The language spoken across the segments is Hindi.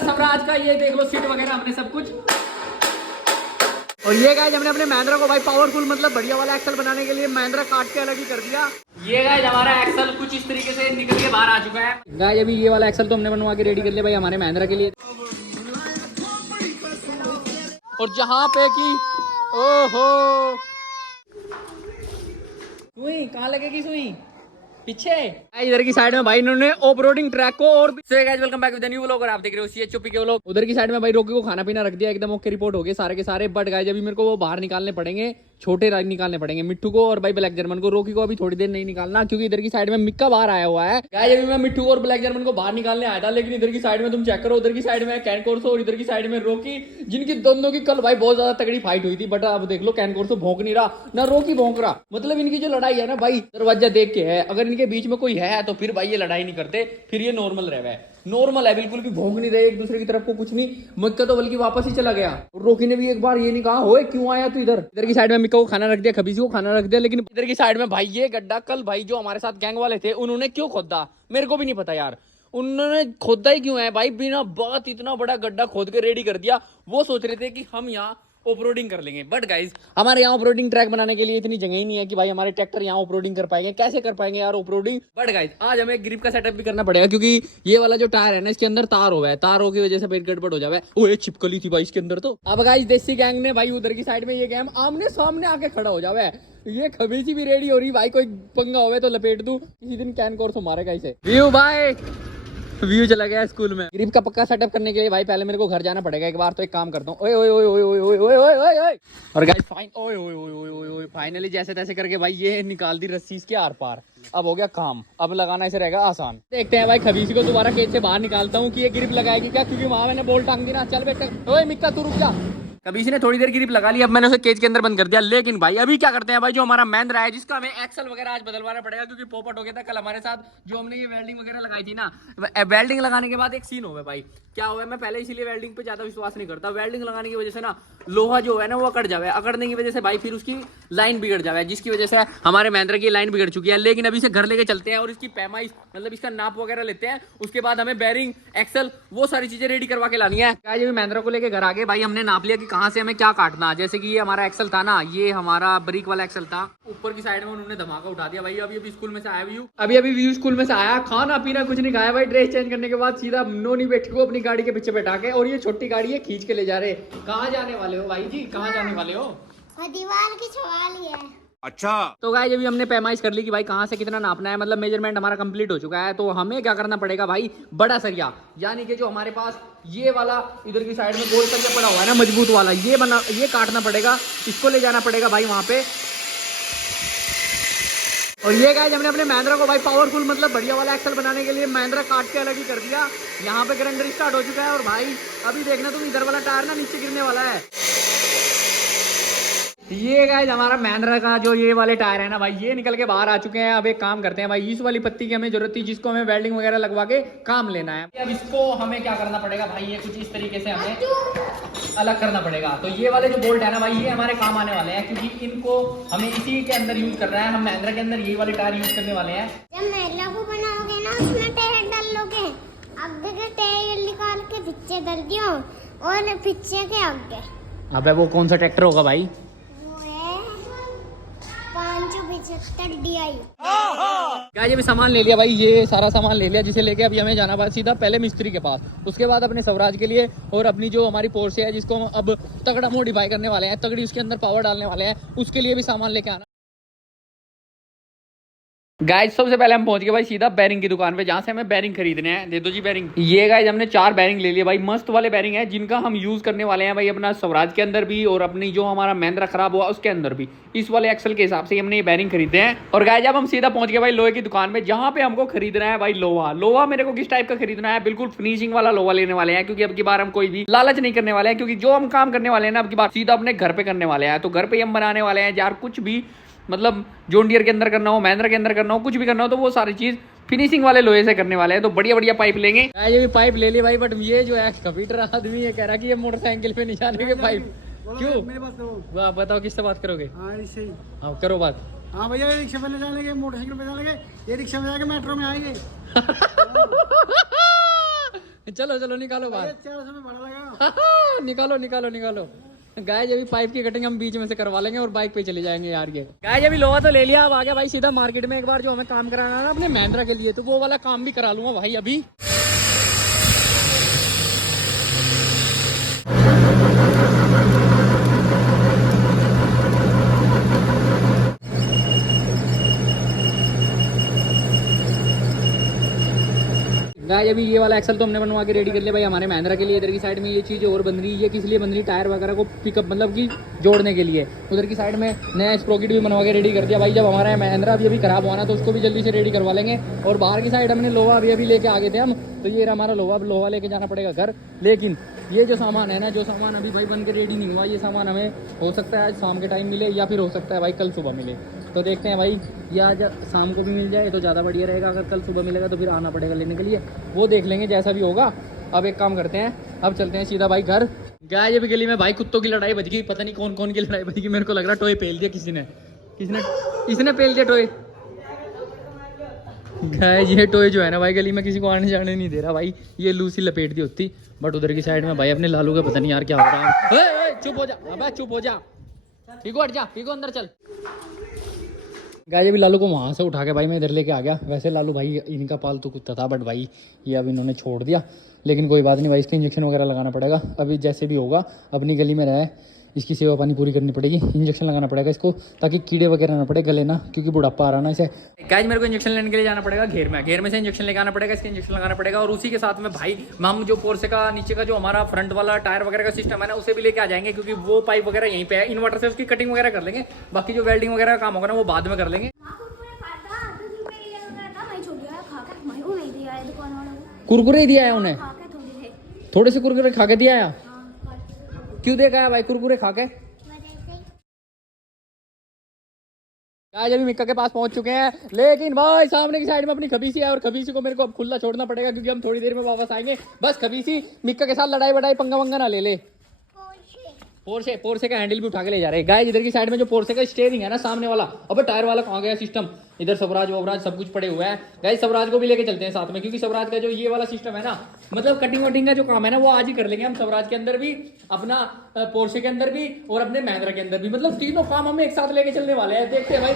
स्वराज का ये देख लो सीट वगैरह हमने सब कुछ। और ये गाइस हमने अपने महिंद्रा को भाई पावरफुल मतलब बढ़िया वाला एक्सल बनाने के लिए महिंद्रा काट के अलग ही कर दिया। ये गाइस हमारा एक्सल कुछ इस तरीके से निकल के बाहर आ चुका है। गाइस अभी ये वाला एक्सल तो हमने बनवा के रेडी कर लिया भाई हमारे महिंद्रा के लिए। और जहाँ पे कि ओहो सुई कहाँ लगेगी सुई पीछे इधर की साइड में भाई इन्होंने ऑफ रोडिंग ट्रैक को और welcome back with new vlog. और आप देख रहे हो सीएचओपी के व्लॉग। उधर की साइड में भाई रोकी को खाना पीना रख दिया एकदम ओके रिपोर्ट हो गई सारे के सारे। बट गाइस अभी मेरे को वो बाहर निकालने पड़ेंगे छोटे राइड निकालने पड़ेंगे मिट्टू को और भाई ब्लैक जर्मन को। रोकी को अभी थोड़ी देर नहीं निकालना क्योंकि इधर की साइड में मिक्का बाहर आया हुआ है। गाइस अभी मैं मिट्टू को और ब्लैक जर्मन को बाहर निकालने आया था लेकिन इधर की साइड में तुम चेक करो उधर की साइड में कैन कोर्सो और इधर की साइड में रोकी जिनकी दोनों की कल भाई बहुत ज्यादा तगड़ी फाइट हुई थी। बट अब देख लो कैन कोर्सो भौंक नहीं रहा ना रोकी भौंक रहा। मतलब इनकी जो लड़ाई है ना भाई दरवाजा देख के है। अगर इनके बीच में कोई है तो फिर भाई ये लड़ाई नहीं करते फिर ये नॉर्मल रह गए। नॉर्मल है बिल्कुल भी भौंक नहीं रहे एक दूसरे की तरफ को कुछ नहीं। मिक्का तो बल्कि वापस ही चला गया। रोकी ने भी एक बार ये नहीं कहा होए क्यों आया तू इधर की साइड में मिक्का को खाना रख दिया खबीसी को खाना रख दिया। लेकिन इधर की साइड में भाई ये गड्ढा कल भाई जो हमारे साथ गैंग वाले थे उन्होंने क्यों खोदा मेरे को भी नहीं पता यार। उन्होंने खोदा ही क्यों है भाई बिना बात इतना बड़ा गड्ढा खोद के रेडी कर दिया। वो सोच रहे थे कि हम यहाँ ऑफरोडिंग कर लेंगे। बट गाइस हमारे यहाँ ऑफरोडिंग ट्रैक बनाने के लिए इतनी जगह ही नहीं है कि भाई हमारे ट्रैक्टर यहाँ ऑफरोडिंग कर पाएंगे। कैसे कर पाएंगे यार ऑफरोडिंग। बट गाइस आज हमें ग्रिप का सेटअप भी करना पड़ेगा क्योंकि ये वाला जो टायर है ना इसके अंदर तार हुआ है। तारों की वजह से पेट गड़बड़ हो जाए। वो ये छिपकली थी भाई इसके अंदर। तो अब गाइस देसी गैंग ने भाई उधर की साइड में ये गैंग आमने सामने आके खड़ा हो जावे। ये खबीसी भी रेडी हो रही भाई कोई पंगा होवे तो लपेट दूं किसी दिन कैन कोर्स मारेगा इसे। व्यू भाई व्यू चला गया स्कूल में। ग्रिप का पक्का सेटअप करने के लिए भाई पहले मेरे को घर जाना पड़ेगा एक बार। तो एक काम करता हूँ ओए ओए ओए ओए ओए ओए ओए ओए ओए और गाइस फाइन ओए ओए ओए ओए ओए फाइनली जैसे तैसे करके भाई ये निकाल दी रस्सी इसके आर पार। अब हो गया काम। अब लगाना इसे रहेगा आसान। देखते हैं भाई खबीसी को दोबारा केज से बाहर निकालता हूँ कि ये ग्रिप लगाएगी क्या क्योंकि वहां मैंने बोल टांग दी ना। चल बेटा ओए मिक्का तू रुक जा। कबीसी ने थोड़ी देर ग्रिप लगा ली। अब मैंने उसे केज के अंदर बंद कर दिया। लेकिन भाई अभी क्या करते हैं भाई जो हमारा महिंद्रा है जिसका हमें एक्सल वगैरह आज बदलवाना पड़ेगा क्योंकि पोपट हो गया था कल हमारे साथ जो हमने ये वेल्डिंग वगैरह लगाई थी ना। वेल्डिंग लगाने के बाद एक सीन हो गया भाई क्या हुआ। मैं पहले इसीलिए वेल्डिंग पे ज्यादा विश्वास नहीं करता। वेल्डिंग लगाने की वजह से ना लोहा जो है ना वो अकड़ जावे। अकड़ने की वजह से भाई फिर उसकी लाइन बिगड़ जावे जिसकी वजह से हमारे महिंद्रा की लाइन बिगड़ चुकी है। लेकिन अभी से घर लेके चलते हैं और इसकी पैमाइश मतलब इसका नाप वगैरह लेते हैं। उसके बाद हमें बेरिंग एक्सल वो सारी चीजें रेडी करवा के लानी है। महिंद्रा को लेके घर आगे भाई हमने नाप लिया कि कहाँ से हमें क्या काटना। जैसे कि ये हमारा एक्सल था ना ये हमारा ब्रिक वाला एक्सल था। ऊपर की साइड में उन्होंने धमाका उठा दिया भाई। अभी स्कूल में से आया व्यू अभी व्यू स्कूल में से आया खाना पीना कुछ नहीं खाया भाई। ड्रेस चेंज करने के बाद सीधा नोनी बेटी को अपनी गाड़ी के पीछे बैठा के और ये छोटी गाड़ी है खींच के ले जा रहे। कहाँ जाने वाले हो भाई जी कहाँ जाने वाले हो। दीवार की छवाली है। अच्छा तो गाइस अभी हमने पैमाइश कर ली कि भाई कहाँ से कितना नापना है। मतलब मेजरमेंट हमारा कंप्लीट हो चुका है। तो हमें क्या करना पड़ेगा भाई बड़ा सरिया यानी कि जो हमारे पास ये वाला इधर की साइड में गोल करके पड़ा हुआ है ना मजबूत वाला ये काटना पड़ेगा। इसको ले जाना पड़ेगा भाई वहां पे। और ये गाइस हमने अपने महिंद्रा को भाई पावरफुल मतलब बढ़िया वाला एक्सल बनाने के लिए महिंद्रा काट के अलग ही कर दिया। यहाँ पे ग्राइंडर स्टार्ट हो चुका है और भाई अभी देखना तुम इधर वाला टायर ना नीचे गिरने वाला है। ये गाइस हमारा महिंद्रा का जो ये वाले टायर है ना भाई ये निकल के बाहर आ चुके हैं। अब एक काम करते हैं भाई इस वाली पत्ती की हमें जरूरत थी जिसको हमें वेल्डिंग वगैरह लगवा के काम लेना है। अब इसको हमें क्या करना पड़ेगा भाई ये कुछ इस तरीके से हमें अलग करना पड़ेगा। तो ये वाले जो बोल्ट है ना भाई ये हमारे काम आने वाले हैं क्योंकि इनको हमें इसी के अंदर यूज करना है। हम महिंद्रा के अंदर यही वाले टायर यूज करने वाले हैं। जब महिला को बनाओगे ना उसमें टायर डाल लोगे आगे के टायर निकाल के पीछे डाल दियो और पीछे के आगे। अबे वो कौन सा ट्रैक्टर होगा भाई। गाइस अभी सामान ले लिया भाई ये सारा सामान ले लिया जिसे लेके अभी हमें जाना बात सीधा पहले मिस्त्री के पास। उसके बाद अपने स्वराज के लिए और अपनी जो हमारी पोर्शे है जिसको हम अब तगड़ा मॉडिफाई करने वाले हैं तगड़ी उसके अंदर पावर डालने वाले हैं उसके लिए भी सामान लेके आना। गाइस सबसे पहले हम पहुंच गए भाई सीधा बैरिंग की दुकान पे जहां से हमें बैरिंग खरीदने हैं। दे दो जी बैरिंग। ये गाइस हमने 4 बैरिंग ले लिए भाई मस्त वाले बैरिंग है जिनका हम यूज करने वाले हैं भाई अपना स्वराज के अंदर भी और अपनी जो हमारा महिंद्रा खराब हुआ उसके अंदर भी। इस वाले एक्सल के हिसाब से हमने ये बैरिंग खरीदे हैं। और गाइस अब हम सीधा पहुंच गए भाई लोहे की दुकान पे जहां पे हमको खरीदना है भाई लोहा मेरे को किस टाइप का खरीदना है बिल्कुल फिनिशिंग वाला लोहा लेने वाले हैं क्योंकि अब की बार हम कोई भी लालच नहीं करने वाले हैं क्योंकि जो हम काम करने वाले हैं ना अब की बार सीधा अपने घर पे करने वाले हैं। तो घर पे हम बनाने वाले हैं यार कुछ भी मतलब जॉन डियर के अंदर करना हो महिंद्रा के अंदर करना हो कुछ भी करना हो तो वो सारी चीज फिनिशिंग वाले लोहे से करने वाले हैं। तो बढ़िया बढ़िया पाइप लेंगे। ये भी पाइप ले ली भाई बट ये जो है कंप्यूटर आदमी ये कह रहा है कि ये मोटरसाइकिल पे नहीं जाने के पाइप क्यों मेरे पास करो। आप बताओ किससे बात करोगे। हाँ करो बात। हाँ भैया रिक्शा पे ले जाएंगे मोटरसाइकिल पे जाएंगे ये रिक्शा में जाके मेट्रो में आएंगे। चलो चलो निकालो बाहर। 400 में बड़ा लगा। निकालो निकालो निकालो। गाइस अभी पाइप की कटिंग हम बीच में से करवा लेंगे और बाइक पे चले जाएंगे यार। ये गाइस अभी लोहा तो ले लिया, अब आ गया भाई सीधा मार्केट में। एक बार जो हमें काम कराना है ना अपने महिंद्रा के लिए, तो वो वाला काम भी करा लूंगा भाई अभी। गाइस अभी ये वाला एक्सल तो हमने बनवा के रेडी कर लिया भाई हमारे महिंद्रा के लिए। इधर की साइड में ये चीज़ और बन रही है, किस लिए बन रही, टायर वगैरह को पिकअप मतलब कि जोड़ने के लिए। उधर की साइड में नया स्प्रोकेट भी बनवा के रेडी कर दिया भाई। जब हमारा महिंद्रा अभी खराब हुआ ना तो उसको भी जल्दी से रेडी करवा लेंगे। और बाहर की साइड हमने लोहा अभी लेके आ गए थे हम, तो ये हमारा लोहा लेके जाना पड़ेगा घर। लेकिन ये जो सामान है ना, जो सामान अभी भाई बन के रेडी नहीं हुआ, ये सामान हमें हो सकता है आज शाम के टाइम मिले या फिर हो सकता है भाई कल सुबह मिले। तो देखते हैं भाई, या आज शाम को भी मिल जाए तो ज़्यादा बढ़िया रहेगा। अगर कल सुबह मिलेगा तो फिर आना पड़ेगा लेने के लिए, वो देख लेंगे जैसा भी होगा। अब एक काम करते हैं, अब चलते हैं सीधा भाई घर। गाय ये भी गली में भाई कुत्तों की लड़ाई बज गई, पता नहीं कौन कौन की लड़ाई बज गई। मेरे को लग रहा टोए पेल दिया किसी ने, इसने पेल दिया टोए। गाय ये टोए जो है ना भाई गली में किसी को आने जाने नहीं दे रहा भाई। ये लूसी लपेट दी होती, बट उधर की साइड में भाई अपने लालू का पता नहीं यार क्या हो रहा है। चुप हो जा, अबे चुप हो जा, ठीक हो, हट जा, ठीक हो, अंदर चल। गाय ये भी लालू को वहाँ से उठा के भाई मैं इधर लेके आ गया। वैसे लालू भाई इनका पालतू कुत्ता था, बट भाई ये अब इन्होंने छोड़ दिया। लेकिन कोई बात नहीं भाई, इसके इंजेक्शन वगैरह लगाना पड़ेगा। अभी जैसे भी होगा अपनी गली में रहे, इसकी सेवा पानी पूरी करनी पड़ेगी। इंजेक्शन लगाना पड़ेगा इसको, ताकि कीड़े वगैरह ना पड़े गले ना, क्योंकि बुढ़ापा आ रहा ना इसे। गाइस मेरे को इंजेक्शन लेने के लिए जाना पड़ेगा घेर में से इंजेक्शन लेके आना पड़ेगा, इसके इंजेक्शन लगाना पड़ेगा। और उसी के साथ में भाई हम जो पोर्से का नीचे का जो हमारा फ्रंट वाला टायर वगैरह का सिस्टम है ना, उसे भी लेके आ जाएंगे, क्योंकि वो पाइप वगैरह यहीं पे है। इन्वर्टर से उसकी कटिंग वगैरह कर लेंगे, बाकी जो वेल्डिंग वगैरह का काम होगा ना वो बाद में कर लेंगे। कुरकुरे दिया है उन्हें, थोड़े से कुरकुरे खा के दिया है। क्यों देखा है भाई कुरकुरे खा के? आज अभी मिक्का के पास पहुंच चुके हैं, लेकिन भाई सामने की साइड में अपनी खबीसी है और खबीसी को मेरे को अब खुला छोड़ना पड़ेगा, क्योंकि हम थोड़ी देर में वापस आएंगे। बस खबीसी मिक्का के साथ लड़ाई वड़ाई पंगा वंगा ना ले ले। पोर्से का हैंडल भी उठा के ले जा रहे हैं। गाइस इधर की साइड में जो पोर्से का स्टीयरिंग है ना सामने वाला, अबे टायर वाला कहाँ गया सिस्टम? इधर स्वराज ववराज सब कुछ पड़े हुए हैं। गाइस स्वराज को भी लेके चलते हैं साथ में, क्योंकि स्वराज का जो ये वाला सिस्टम है ना, मतलब कटिंग वटिंग का जो काम है ना, वो आज ही कर लेंगे हम। स्वराज के अंदर भी, अपना पोर्से के अंदर भी, और अपने महिंद्रा के अंदर भी, मतलब तीनों काम हम एक साथ लेके चलने वाले हैं। देखते हैं भाई।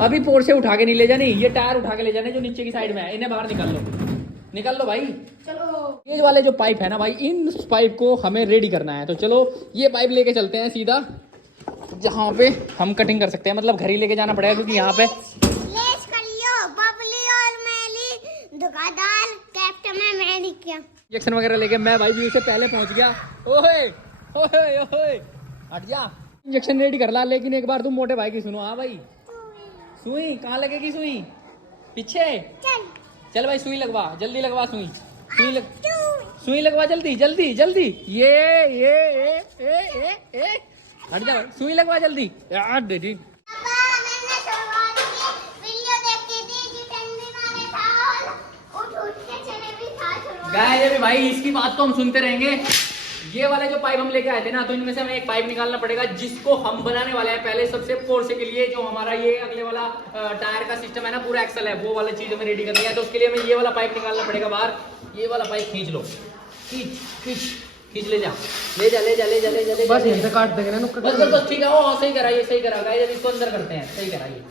अभी पोर्से उठा के नहीं ले जाने, ये टायर उठा के ले जाने जो नीचे की साइड में है। इन्हें बाहर निकाल लो भाई, चलो। ये वाले जो पाइप है ना भाई, इन पाइप को हमें रेडी करना है। तो चलो ये पाइप लेके चलते हैं सीधा जहाँ पे हम कटिंग कर सकते हैं, मतलब घर ही लेके जाना पड़ेगा, क्योंकि यहाँ पे इंजेक्शन वगैरह लेके मैं भाई भी उससे पहले पहुंच गया। ओए ओए ओए हट जा, इंजेक्शन रेडी कर ला। लेकिन एक बार तुम मोटे भाई की सुनो। हाँ भाई, सुई कहाँ लगेगी? सुई पीछे चल भाई, सुई लगवा, जल्दी लगवा सुई। सुई लगवा जल्दी जल्दी जल्दी। ये हट जा, सुई लगवा जल्दी यार। दीदी गाइस अभी भाई इसकी बात तो हम सुनते रहेंगे। ये वाले जो पाइप हम लेके आए थे ना, तो इनमें से हमें एक पाइप निकालना पड़ेगा, जिसको हम बनाने वाले हैं पहले सबसे पोर्से के लिए। जो हमारा ये अगले वाला टायर का सिस्टम है ना, पूरा एक्सल है, वो वाला चीज हमें रेडी करनी है। तो उसके लिए हमें ये वाला पाइप निकालना पड़ेगा बाहर। ये वाला पाइप खींच लो, खींच ले जा। बस यहीं से काट देंगे ना, बस ठीक है। वो सही कराइए, सही करा। गाइस इसको अंदर करते हैं, सही कराइए।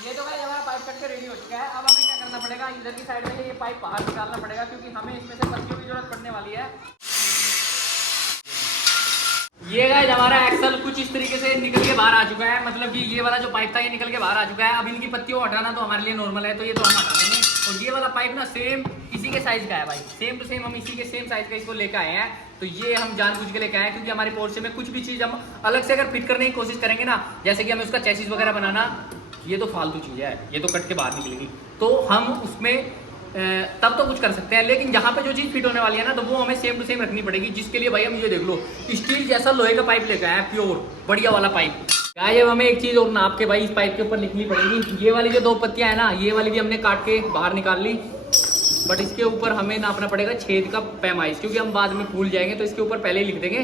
ये तो गाइस हमारा पाइप कट के रेडी हो चुका है। अब हमें क्या करना पड़ेगा, इधर की साइड में से ये पाइप बाहर निकालना पड़ेगा, क्योंकि हमें इसमें से पत्तियों की जरूरत पड़ने वाली है। ये गाइस हमारा एक्सल कुछ इस तरीके से निकल के बाहर आ चुका है, मतलब कि ये वाला जो पाइप था ये निकल के बाहर आ चुका है। अब इनकी पत्तियों हटाना तो हमारे लिए नॉर्मल है, तो ये तो हम हटा देंगे। और ये वाला पाइप ना सेम इसी के साइज का है भाई, सेम टू सेम हम इसी के सेम साइज का इसको लेके आए हैं। तो ये हम जानबूझ के लेके आए हैं, क्योंकि हमारे पोर्से में कुछ भी चीज हम अलग से अगर फिट करने की कोशिश करेंगे ना, जैसे कि हमें उसका चेसिस वगैरह बनाना, ये तो फालतू चीज है, ये तो कट के बाहर निकलेगी। तो हम उसमें तब तो कुछ कर सकते हैं, लेकिन जहाँ पे जो चीज़ फिट होने वाली है ना, तो वो हमें सेम टू सेम रखनी पड़ेगी। जिसके लिए भाई हम ये देख लो, स्टील जैसा लोहे का पाइप लेकर आए, प्योर बढ़िया वाला पाइप। गाइस हमें एक चीज़ और नाप के भाई इस पाइप के ऊपर लिखनी पड़ेगी। ये वाली जो दो पत्तियां है ना, ये वाली भी हमने काट के बाहर निकाल ली, बट इसके ऊपर हमें नापना पड़ेगा छेद का पैमाइश, क्योंकि हम बाद में भूल जाएंगे। तो इसके ऊपर पहले ही लिख देंगे।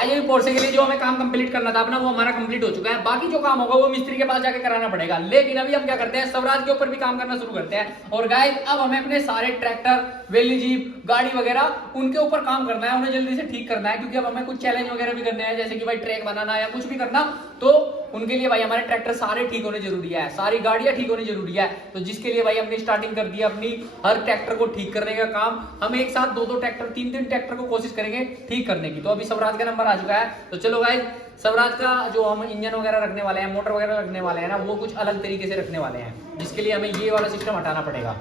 आज ये पोर्से के लिए जो हमें काम कंप्लीट करना था अपना वो हमारा कंप्लीट हो चुका है। बाकी जो काम होगा वो मिस्त्री के पास जाके कराना पड़ेगा। लेकिन अभी हम क्या करते हैं, स्वराज के ऊपर भी काम करना शुरू करते हैं। और गाइस अब हमें अपने सारे ट्रैक्टर, वेली जीप, गाड़ी वगैरह उनके ऊपर काम करना है, उन्हें जल्दी से ठीक करना है। क्योंकि अब हमें कुछ चैलेंज वगैरह भी करने हैं, जैसे कि भाई ट्रैक बनाना या कुछ भी करना, तो उनके लिए भाई हमारे ट्रैक्टर सारे ठीक होने जरूरी है, सारी गाड़ियां ठीक होनी जरूरी है। तो जिसके लिए भाई हमने स्टार्टिंग कर दी अपनी हर ट्रैक्टर को ठीक करने का काम। हम एक साथ 2-2 ट्रैक्टर, 3-3 ट्रैक्टर को कोशिश करेंगे ठीक करने की। तो अभी स्वराज का नंबर आ चुका है। तो चलो गाइस, स्वराज का जो हम इंजन वगैरह रखने वाले हैं, मोटर वगैरह रखने वाले हैं ना, वो कुछ अलग तरीके से रखने वाले हैं, जिसके लिए हमें ये वाला सिस्टम हटाना पड़ेगा।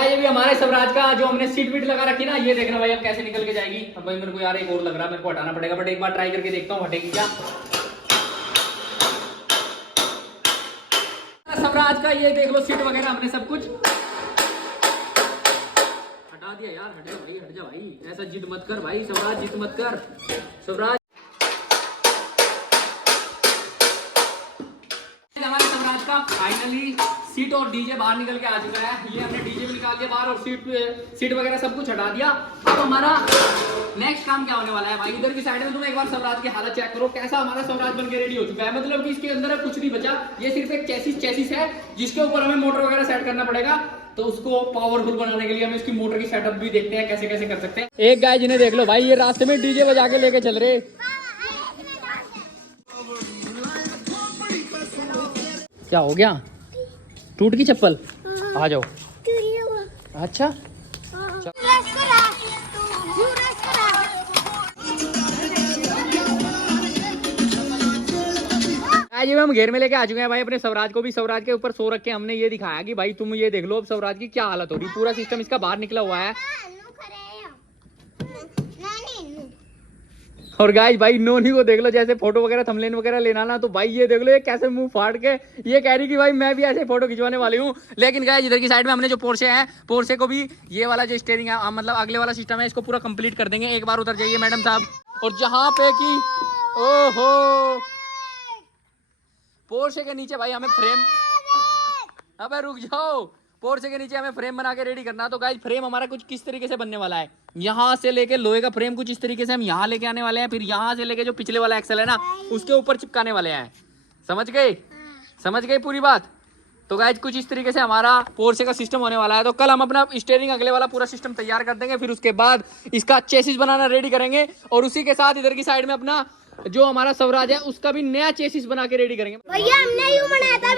ये भी हमारे स्वराज का जो हमने सीट बीट लगा रखी ना, ये देखना भाई अब कैसे निकल के जाएगी। अब भाई मेरे को यार एक और लग रहा है, मेरे को हटाना पड़ेगा, बट एक बार ट्राई करके देखता हूँ हटेगी क्या। स्वराज का ये देख लो, सीट वगैरह हमने सब कुछ हटा दिया यार। हट जा भाई, हट जा भाई, ऐसा जिद मत कर भाई स्वराज, जिद मत कर स्वराज। हमारे स्वराज का फाइनली सीट और डीजे बाहर निकल के आ चुका है। ये हमने डीजे भी निकाल दिया बाहर और सीट वगैरह सब कुछ हटा दिया। अब हमारा नेक्स्ट काम क्या होने वाला है भाई, इधर की साइड में तुम एक बार स्वराज की हालत चेक करो, कैसा हमारा स्वराज बन के रेडी हो चुका है। मतलब कि इसके अंदर कुछ नहीं बचा, ये सिर्फ एक चेसिस है जिसके ऊपर हमें मोटर वगैरह सेट करना पड़ेगा। तो उसको पावरफुल बनाने के लिए हम इसकी मोटर की सेटअप भी देखते हैं कैसे कैसे कर सकते हैं। एक गाय जिन्हें देख लो भाई, ये रास्ते में डीजे बजा के लेके चल रहे। क्या हो गया, टूट गई चप्पल? आ जाओ। अच्छा आज हम घेर में लेके आ चुके हैं भाई अपने स्वराज को भी। स्वराज के ऊपर सो रखे हमने, ये दिखाया कि भाई तुम ये देख लो अब स्वराज की क्या हालत हो रही। पूरा सिस्टम इसका बाहर निकला हुआ है। और गाइस भाई नोनी को देख लो, जैसे फोटो वगैरह थंबनेल वगैरह लेना ना, तो भाई ये देख लो ये कैसे मुंह फाड़ के ये कह रही कि भाई मैं भी ऐसे फोटो खिंचवाने वाली हूँ। लेकिन गाइस इधर की साइड में हमने जो पोर्शे है, पोर्शे को भी ये वाला जो स्टीयरिंग है, मतलब अगले वाला सिस्टम है, इसको पूरा कंप्लीट कर देंगे। एक बार उधर जाइए मैडम साहब। और जहाँ पे कि ओहो, पोर्शे के नीचे भाई हमें फ्रेम, अबे रुक जाओ, पोर्शे के नीचे हमें फ्रेम बना के रेडी करना। तो गाइस फ्रेम हमारा कुछ किस तरीके से बनने वाला है, यहाँ से लेके लोहे का फ्रेम कुछ इस तरीके से हम यहाँ लेके आने वाले हैं, फिर यहाँ से लेके जो पिछले वाला एक्सल है ना उसके ऊपर चिपकाने वाले हैं। समझ गए, समझ गए पूरी बात? तो गाइस कुछ इस तरीके से हमारा पोर्शे का सिस्टम होने वाला है। तो कल हम अपना स्टीयरिंग अगले वाला पूरा सिस्टम तैयार कर देंगे, फिर उसके बाद इसका चेसिस बनाना रेडी करेंगे। और उसी के साथ इधर की साइड में अपना जो हमारा स्वराज है उसका भी नया चेसिस बना के रेडी करेंगे। भैया हमने यूं बनाया था,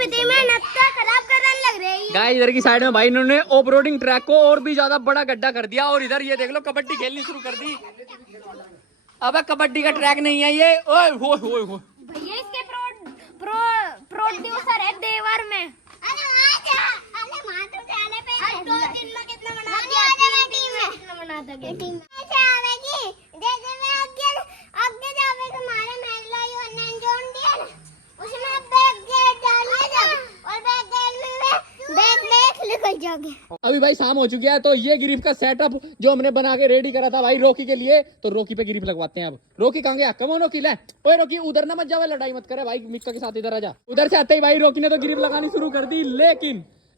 खराब करने लग रही है। गाइस इधर की साइड में भाई इन्होंने ऑफ रोडिंग ट्रैक को और भी ज्यादा बड़ा गड्ढा कर दिया। और इधर ये देख लो कबड्डी खेलनी शुरू कर दी। अबे कबड्डी का ट्रैक नहीं है ये। ओए हो भैया इसके प्रोड्यूसर है देवर में। अरे वहां तो जाने पे 2 दिन में कितना बना दिया टीम में, कितना बना दोगे टीम में? ऐसे आवेगी जैसे मैं आगे जावे तुम्हारे महिला यूनियन जोन दिया ना, उसमें बैक गेट डालिए और बैक गेट में बैक निकल जाओगे। अभी भाई शाम हो चुकी है, तो ये ग्रिप का सेटअप जो हमने बना के रेडी करा था भाई रोकी के लिए, तो रोकी पे ग्रिप लगवाते हैं। अब रोकी कहाँ गया? कम रोकी ले। ओए रोकी उधर ना मत जावे, लड़ाई मत करे भाई मिक्का के साथ, इधर आ जा। उधर से आते ही भाई रोकी ने तो ग्रिप लगानी शुरू कर दी।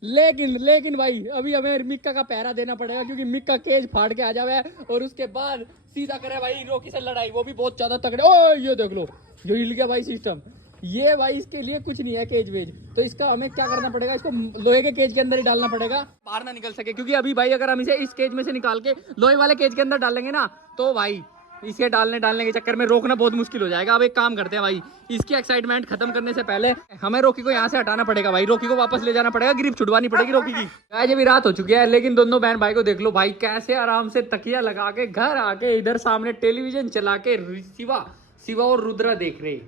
लेकिन भाई अभी हमें मिक्का का पहरा देना पड़ेगा, क्योंकि मिक्का केज फाड़ के आ जावे और उसके बाद सीधा करे भाई रोकी से लड़ाई, वो भी बहुत ज्यादा तगड़े। ओ ये देख लो, जो हिल गया भाई सिस्टम। ये भाई इसके लिए कुछ नहीं है केज वेज, तो इसका हमें क्या करना पड़ेगा, इसको लोहे के केज के अंदर ही डालना पड़ेगा, बाहर ना निकल सके। क्योंकि अभी भाई अगर हम इसे इस केज में से निकाल के लोहे वाले केज के अंदर डालेंगे ना, तो भाई इसे डालने के चक्कर में रोकना बहुत मुश्किल हो जाएगा। अब एक काम करते हैं भाई, इसकी एक्साइटमेंट खत्म करने से पहले हमें रोकी को यहाँ से हटाना पड़ेगा भाई, रोकी को वापस ले जाना पड़ेगा, ग्रिप छुड़वानी पड़ेगी रोकी की। आज भी रात हो चुकी है, लेकिन दोनों बहन भाई को देख लो भाई कैसे आराम से तकिया लगा के घर आके इधर सामने टेलीविजन चला के शिवा और रुद्रा देख रहे।